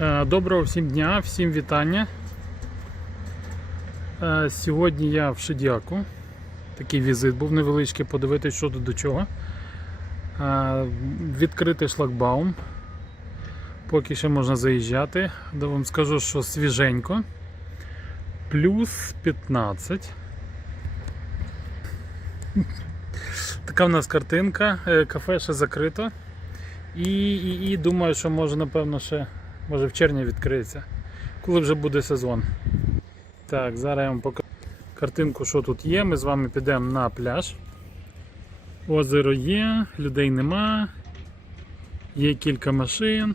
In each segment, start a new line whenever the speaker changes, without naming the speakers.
Е, Доброго всім дня, всім вітання. Е, Сьогодні я в Шедіаку. Такий візит був невеличкий, подивитися, що тут до чого. Е, Відкритий шлагбаум. Поки ще можна заїжджати. Да вам скажу, що свіженько. Плюс 15. Така в нас картинка. Кафе ще закрито. І, і, і думаю, що може, напевно, ще може в червні відкриється, коли вже буде сезон. Так, зараз я вам покажу картинку, що тут є. Ми з вами підемо на пляж. Озеро є, людей нема, є кілька машин.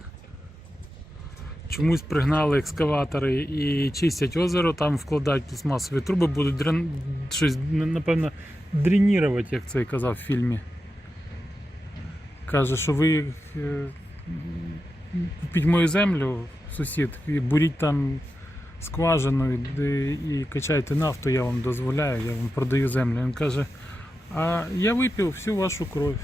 Чомусь пригнали екскаватори і чистять озеро, там вкладають пластмасові труби, будуть дрен... щось, напевно, дренірувати, як це і казав в фільмі. Каже, що ви купіть мою землю, сусід, і буріть там скважину і, і качайте нафту, я вам дозволяю, я вам продаю землю. Він каже, а я випив всю вашу кров.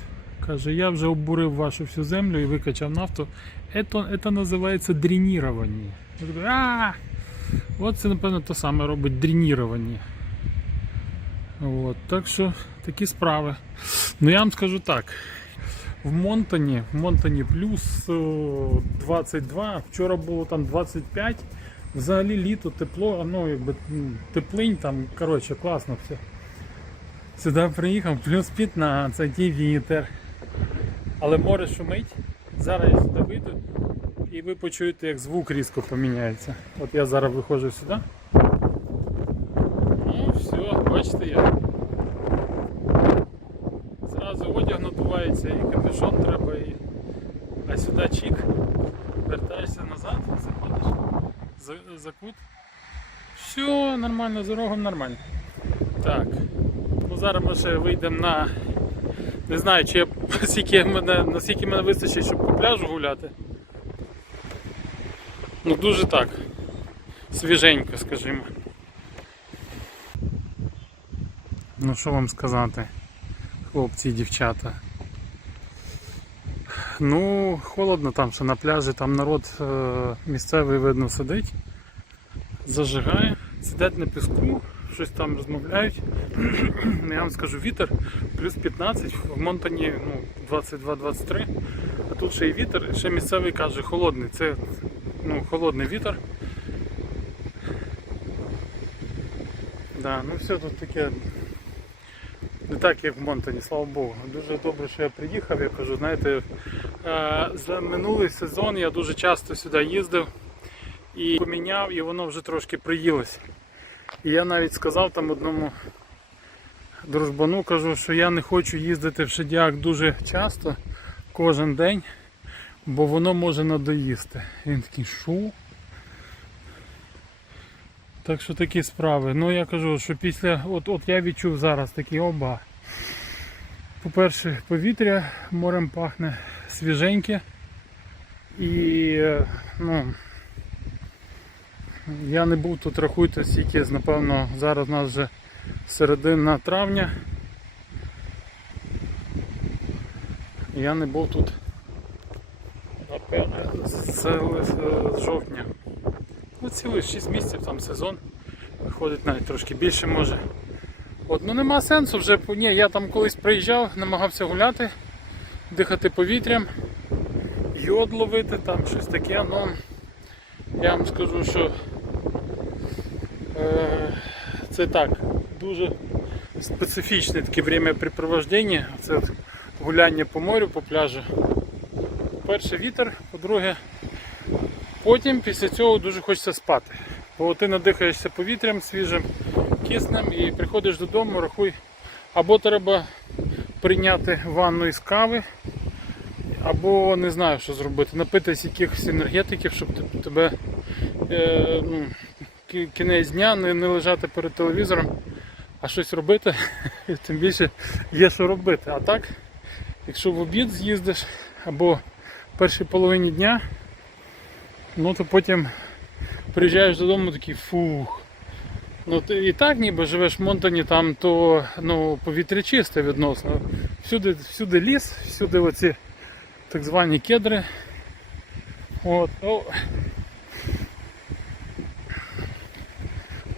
Каже, я вже обурив вашу всю землю і викачав нафту. Это називається дренірування. Я такий, а От це, напевно, те саме робить дренірування. От, так що такі справи. Ну я вам скажу так. В Монтані, в Монтані плюс 22, вчора було там 25. Взагалі літо, тепло, ну якби м, теплинь там, коротше, класно все. Сюди приїхав, плюс 15 і вітер. Але море шумить. Зараз я сюди вийду і ви почуєте, як звук різко поміняється. От я зараз виходжу сюди. Ну все, бачите як. Одяг і капюшон треба, і... а сюди чік. Вертаєшся назад, заходиш за, за кут. Все, нормально, з рогом нормально. Так. Ну зараз ми ще вийдемо на. Не знаю, чи я наскільки мене, наскільки мене вистачить, щоб по пляжу гуляти. Ну дуже так. Свіженько, скажімо. Ну що вам сказати, хлопці і дівчата. Ну, холодно там, що на пляжі там народ е, місцевий видно сидить, зажигає, сидять на піску, щось там розмовляють. Я вам скажу, вітер плюс 15, в Монтані ну, 22-23, а тут ще й вітер, ще місцевий каже холодний. Це ну, холодний вітер. Да, ну все тут таке не так, як в Монтані, слава Богу. Дуже добре, що я приїхав. Я кажу, знаєте, е, за минулий сезон я дуже часто сюди їздив і поміняв, і воно вже трошки приїлось. І я навіть сказав там одному дружбану, кажу, що я не хочу їздити в Шедіак дуже часто, кожен день, бо воно може надоїсти. Він такий, що? Так що такі справи. Ну я кажу, що після, от от я відчув зараз такі оба. По-перше, повітря морем пахне свіженьке. І е, ну, я не був тут, рахуйте, стільки, напевно, зараз у нас вже середина травня. Я не був тут, напевно, з жовтня. Ну, цілих 6 місяців там сезон. Виходить навіть трошки більше може. От, ну нема сенсу вже. Ні, я там колись приїжджав, намагався гуляти, дихати повітрям, йод ловити, там щось таке, ну я вам скажу, що е, це так, дуже специфічне таке времяпрепровождення. Це от гуляння по морю, по пляжу. Перше вітер, по-друге, Потім після цього дуже хочеться спати. Бо ти надихаєшся повітрям свіжим, киснем і приходиш додому, рахуй, або треба прийняти ванну із кави, або не знаю, що зробити, напитись якихось енергетиків, щоб тебе е, ну, кінець дня не, не лежати перед телевізором, а щось робити, тим більше є що робити. А так, якщо в обід з'їздиш або в першій половині дня, ну то потім приїжджаєш додому такий фух. Ну ти І так ніби живеш в Монтані, там то ну, повітря чисте відносно. Всюди всюди ліс, всюди оці так звані кедри. От, о.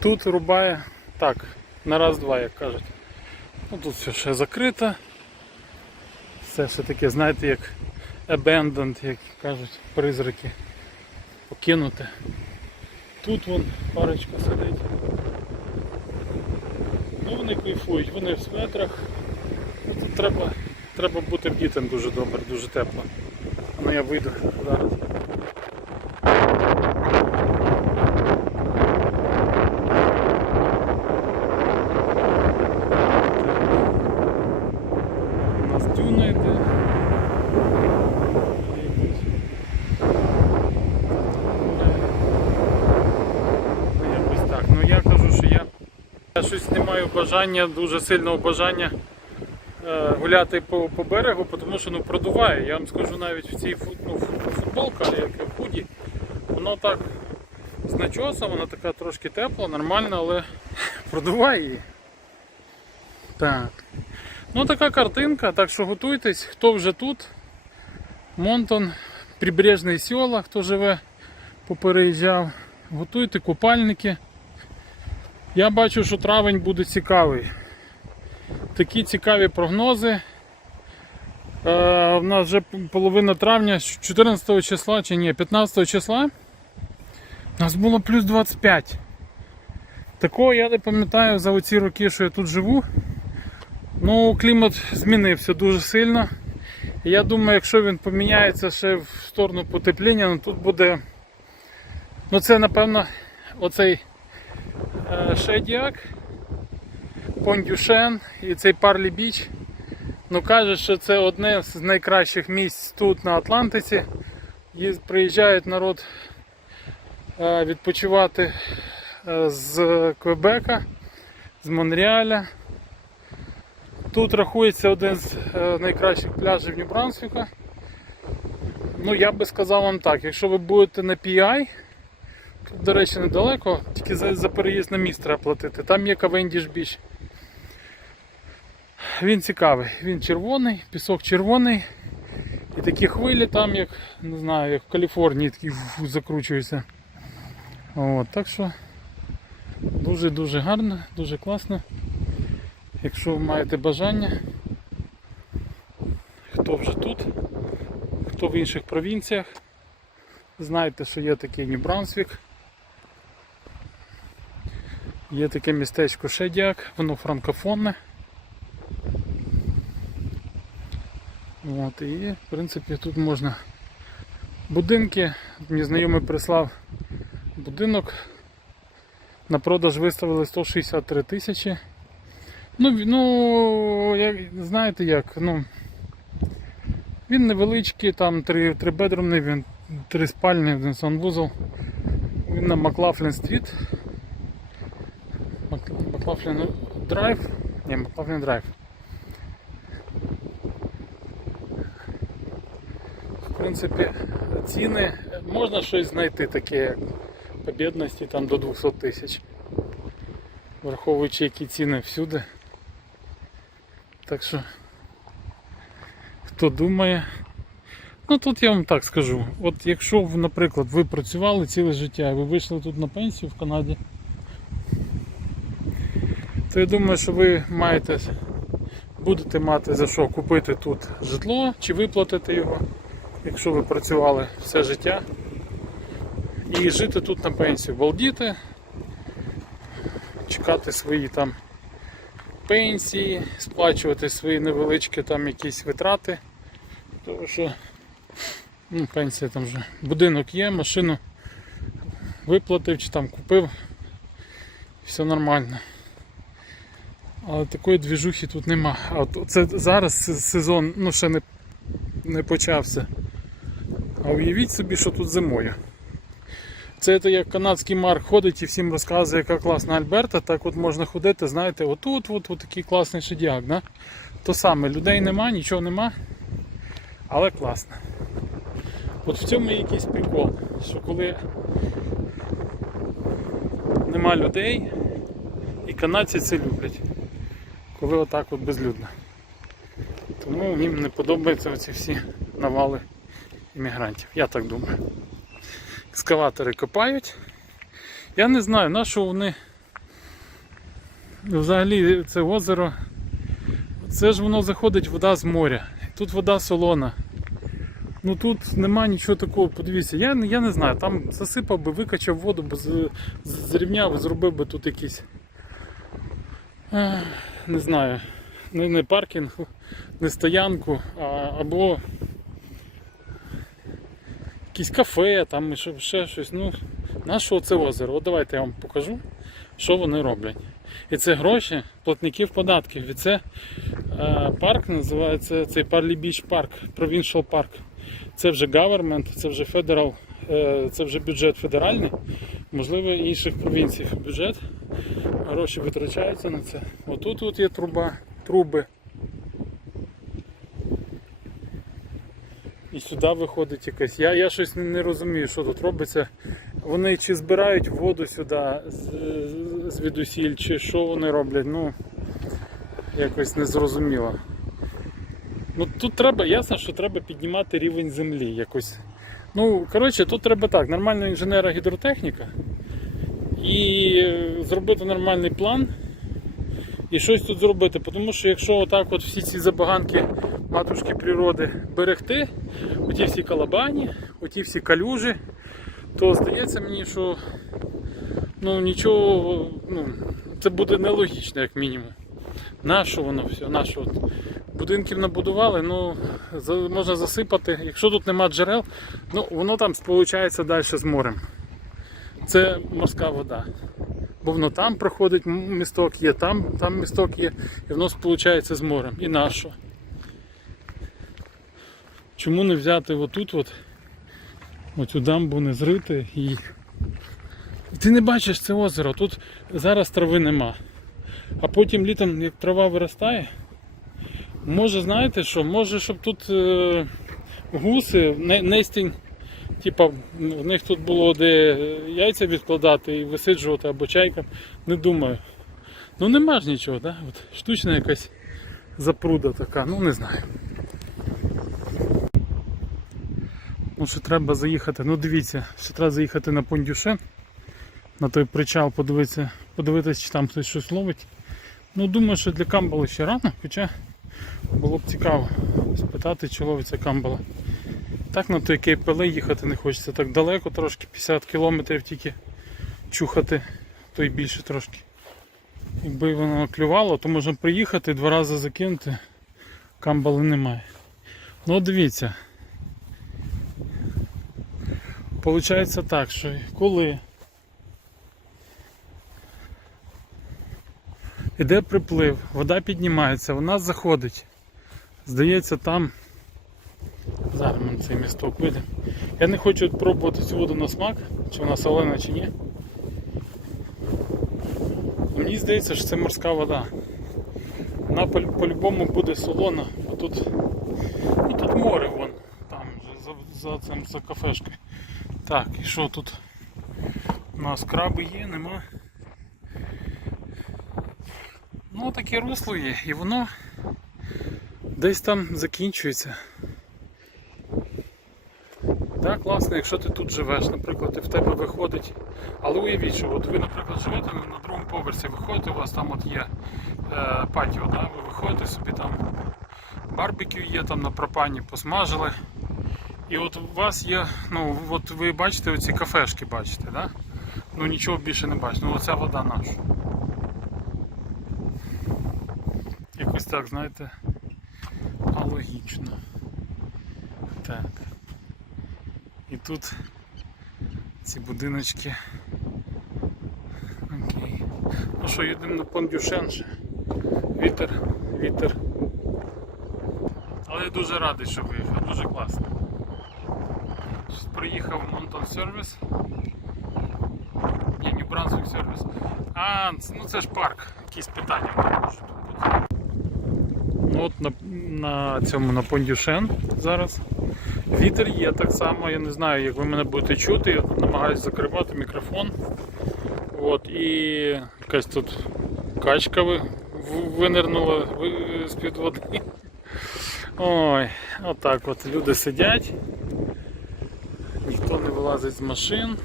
Тут рубає так, на раз-два, як кажуть. Ну, Тут все ще закрито. Все все таке, знаєте, як abandoned, як кажуть, призраки. Покинуте. Тут вон парочка сидить. Ну вони кайфують, вони в светрах. Ну, Тут треба, треба бути бдітим дуже добре, дуже тепло. Ну я вийду зараз. У нас дюна йде. Ну, якось так. Ну я кажу, що я, я щось не маю бажання, дуже сильного бажання е, гуляти по, по берегу, тому що ну, продуває. Я вам скажу навіть в цій ну, фут- футболка, як в худі, воно так з начосом, вона така трошки тепла, нормальна, але продуває її. Так. Ну така картинка, так що готуйтесь, хто вже тут. Монтон, прибережний села, хто живе, попереїжджав. Готуйте купальники. Я бачу, що травень буде цікавий. Такі цікаві прогнози. Е, у нас вже половина травня, 14 числа чи ні, 15 числа. У нас було плюс 25. Такого я не пам'ятаю за оці роки, що я тут живу. Ну, клімат змінився дуже сильно. Я думаю, якщо він поміняється ще в сторону потепління, ну тут буде. Ну це напевно оцей Шедіак, Пондюшен і цей Парлі Біч. Ну кажуть, що це одне з найкращих місць тут на Атлантиці. Їз- Приїжджають народ е, відпочивати е, з Квебека, з Монреаля. Тут рахується один з е, найкращих пляжів Нью-Брансвіка. Ну, я би сказав вам так, якщо ви будете на PI, до речі, недалеко, тільки за, за переїзд на міст треба платити. Там є Cavendish Beach. Він цікавий, він червоний, пісок червоний. І такі хвилі там, як не знаю, як в Каліфорнії такі закручуються. От, так що дуже-дуже гарно, дуже класно. Якщо ви маєте бажання, хто вже тут, хто в інших провінціях, знайте, що є такий Нью-Брансвік. Є таке містечко Шедіак, воно франкофонне. От, і в принципі тут можна будинки. Мені знайомий прислав будинок. На продаж виставили 163 тисячі. Ну, ну як, знаєте як, ну він невеличкий, там три, три бедрумний, він три спальні, один санвузол. Він на Маклафлін стріт. Мак- Маклафлін драйв. Ні, Маклафлін драйв. В принципі, ціни можна щось знайти таке, як по бідності там до 200 тисяч. Враховуючи які ціни всюди. Так що, хто думає. Ну тут я вам так скажу. От якщо, наприклад, ви працювали ціле життя і ви вийшли тут на пенсію в Канаді, то я думаю, що ви маєте, будете мати за що купити тут житло чи виплатити його, якщо ви працювали все життя. І жити тут на пенсію, балдіти, чекати свої там пенсії, сплачувати свої невеличкі там якісь витрати. Тому що ну, пенсія там вже будинок є, машину виплатив чи там купив. Все нормально. Але такої двіжухи тут нема. А от це зараз сезон ну, ще не, не почався. А уявіть собі, що тут зимою. Це то як канадський марк ходить і всім розказує, яка класна Альберта, так от можна ходити, знаєте, отут, от, от такий класний шедіак. Да? То саме, людей нема, нічого нема, але класно. От в цьому є якийсь прикол, що коли нема людей, і канадці це люблять, коли отак от безлюдно. Тому їм не подобаються оці всі навали іммігрантів. Я так думаю екскаватори копають. Я не знаю, на що вони взагалі це озеро. Це ж воно заходить вода з моря. Тут вода солона. Ну тут нема нічого такого, подивіться, я, я не знаю, там засипав би, викачав воду, бо зрівняв, зробив би тут якийсь. Не знаю, не, не паркінг, не стоянку, а, або якісь кафе, там ще, щось. Ну, на що це озеро? От давайте я вам покажу, що вони роблять. І це гроші платників податків. І це е, парк називається цей Парлі Біч парк, Provincial парк. Це вже government, це вже federal, е, це вже бюджет федеральний, можливо, інших провінцій бюджет. Гроші витрачаються на це. Отут от є труба, труби. І сюди виходить якась. Я, я щось не- розумію, що тут робиться. Вони чи збирають воду сюди звідусіль, чи що вони роблять, ну якось незрозуміло. Ну тут треба, ясно, що треба піднімати рівень землі якось. Ну, коротше, тут треба так, нормальна інженера гідротехніка і зробити нормальний план і щось тут зробити. Тому що якщо отак от всі ці забаганки матушки природи берегти, оті всі калабані, оті всі калюжі, то здається мені, що ну нічого, ну, це буде нелогічно, як мінімум. Нащо воно все? Нащо? От будинків набудували, ну можна засипати. Якщо тут нема джерел, ну воно там сполучається далі з морем. Це морська вода. Бо воно там проходить місток є, там, там місток є, і воно сполучається з морем. І нащо? Чому не взяти отут от, оцю дамбу не зрити і. Ти не бачиш це озеро, тут зараз трави нема. А потім літом, як трава виростає, може, знаєте що, може, щоб тут е, гуси, не- нестінь, типа, в них тут було де яйця відкладати і висиджувати або чайкам, не думаю. Ну нема ж нічого, да? От, штучна якась запруда така, ну не знаю. Ну, що треба заїхати. Ну дивіться, що треба заїхати на Пондюшен, на той причал, подивитися, подивитися, чи там хтось щось ловить. Ну, думаю, що для камбали ще рано, хоча було б цікаво спитати, чи ловиться камбала. Так на той КПЛ їхати не хочеться, так далеко трошки, 50 кілометрів тільки чухати, то й більше трошки. Якби воно клювало, то можна приїхати, два рази закинути, камбали немає. Ну дивіться. Получається так, що коли Іде приплив, вода піднімається, вона заходить. Здається, там. Зараз ми цей місток вийдемо. Я не хочу пробувати цю воду на смак, чи вона солена, чи ні. Мені здається, що це морська вода. Вона по- по-любому буде солона, бо тут, ну, тут море вон, там за, за цим за кафешкою. Так, і що тут? У нас краби є, нема. Ну, таке русло є, і воно десь там закінчується. Так, класно, якщо ти тут живеш, наприклад, і в тебе виходить. Але уявіть, що от ви, наприклад, живете на другому поверсі, виходите, у вас там от є е, патіо, да? ви виходите собі там барбекю є там на пропані, посмажили. І от у вас є, ну от ви бачите оці кафешки, бачите, да? ну нічого більше не бачите, ну оця вода наша. Якось так, знаєте, алогічно. Так. І тут ці будиночки. Окей. Ну що, їдемо на Пондюшен. Вітер, вітер. Але я дуже радий, що виїхав, дуже класно. Приїхав Монтон сервіс. Ні, New Brunswick сервіс. А, ну це ж парк. Якісь питання можуть бути. Ну, От на, на цьому на Пондюшен зараз. Вітер є так само, я не знаю, як ви мене будете чути, я тут намагаюся закривати мікрофон. От, і якась тут качка ви- винирнула ви- з-під води. Ой, отак от люди сидять, ніхто не вилазить з машин.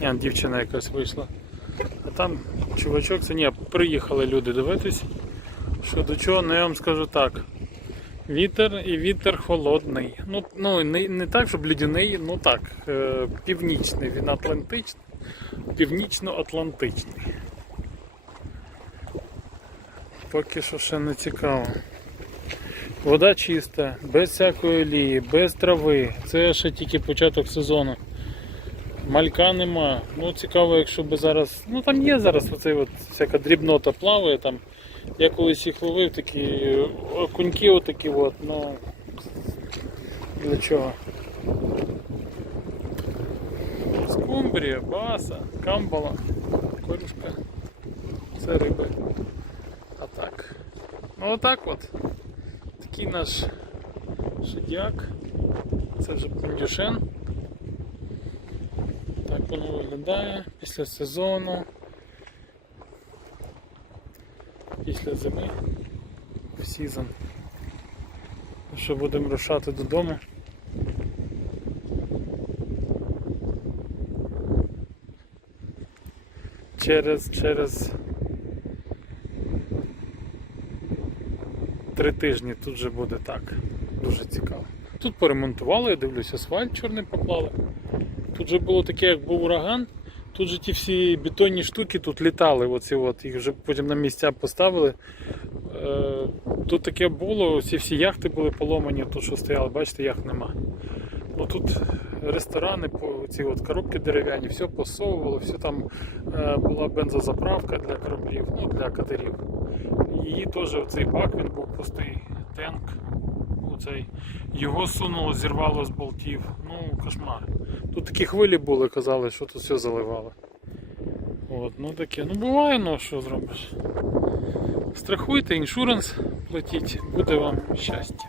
Ні, дівчина якась вийшла. А там чувачок, це ні, приїхали люди дивитись. Що до чого, ну я вам скажу так. Вітер і вітер холодний. Ну, ну не, не так, щоб лідяний, ну так, е, північний, він атлантичний, північно-атлантичний. Поки що ще не цікаво. Вода чиста, без всякої олії, без трави. Це ще тільки початок сезону. Малька нема. Ну цікаво, якщо би зараз. Ну там є зараз оцей от всяка дрібнота плаває там. Я колись їх ловив такі окуньки отакі от, ну для чого? Скумбрія, баса, камбала, корюшка. Це риби. А так. Ну отак от. Такий наш шедяк. Це вже пендюшен. Так воно виглядає після сезону. Після зими в сезон. Що будемо рушати додому. Через через три тижні тут вже буде так. Дуже цікаво. Тут поремонтували, я дивлюсь, асфальт чорний поклали. Тут же було таке, як був ураган. Тут же ті всі бетонні штуки тут літали, оці от, їх вже потім на місця поставили. Е, Тут таке було, ці всі яхти були поломані, тут що стояли, бачите, яхт нема. Ну тут ресторани, ці от коробки дерев'яні, все посовувало, все там е, була бензозаправка для кораблів, ну для катерів. Її теж цей бак він був пустий, тенк. Оцей. Його сунуло, зірвало з болтів. Ну, кошмар. Тут такі хвилі були, казали, що тут все заливало. От, ну таке. Ну буває, ну що зробиш. Страхуйте, іншуранс платіть, буде вам щастя.